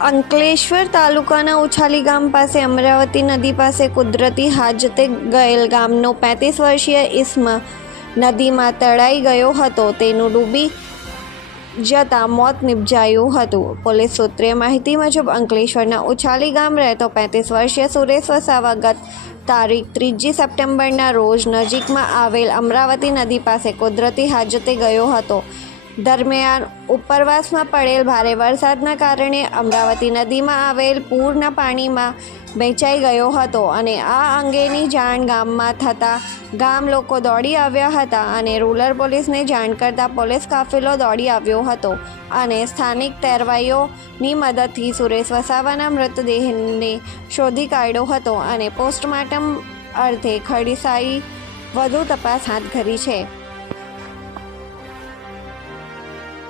અંકલેશ્વર તાલુકાના ઉછાલી ગામ પાસે અમરાવતી નદી પાસે કુદરતી હાજતે ગયેલ ગામનો પેંતીસ વર્ષીય ઇસ્મ નદીમાં તળાઈ ગયો હતો. તેનું ડૂબી જતાં મોત નિપજાયું હતું. પોલીસ સૂત્રે માહિતી મુજબ અંકલેશ્વરના ઉછાલી ગામ રહેતો પેંત્રીસ વર્ષીય સુરેશ વસાવા ગત તારીખ ત્રીજી સપ્ટેમ્બરના રોજ નજીકમાં આવેલ અમરાવતી નદી પાસે કુદરતી હાજતે ગયો હતો. દરમિયાન ઉપરવાસમાં પડેલ ભારે વરસાદના કારણે અમરાવતી નદીમાં આવેલ પૂરના પાણીમાં વેચાઈ ગયો હતો અને આ અંગેની જાણ ગામમાં થતાં ગામ લોકો દોડી આવ્યા હતા અને રૂરલ પોલીસને જાણ કરતાં પોલીસ કાફિલો દોડી આવ્યો હતો અને સ્થાનિક તહેરવાઈઓની મદદથી સુરેશ વસાવાના મૃતદેહને શોધી કાઢ્યો હતો અને પોસ્ટમોર્ટમ અર્થે ખડીસાઈ વધુ તપાસ હાથ ધરી છે.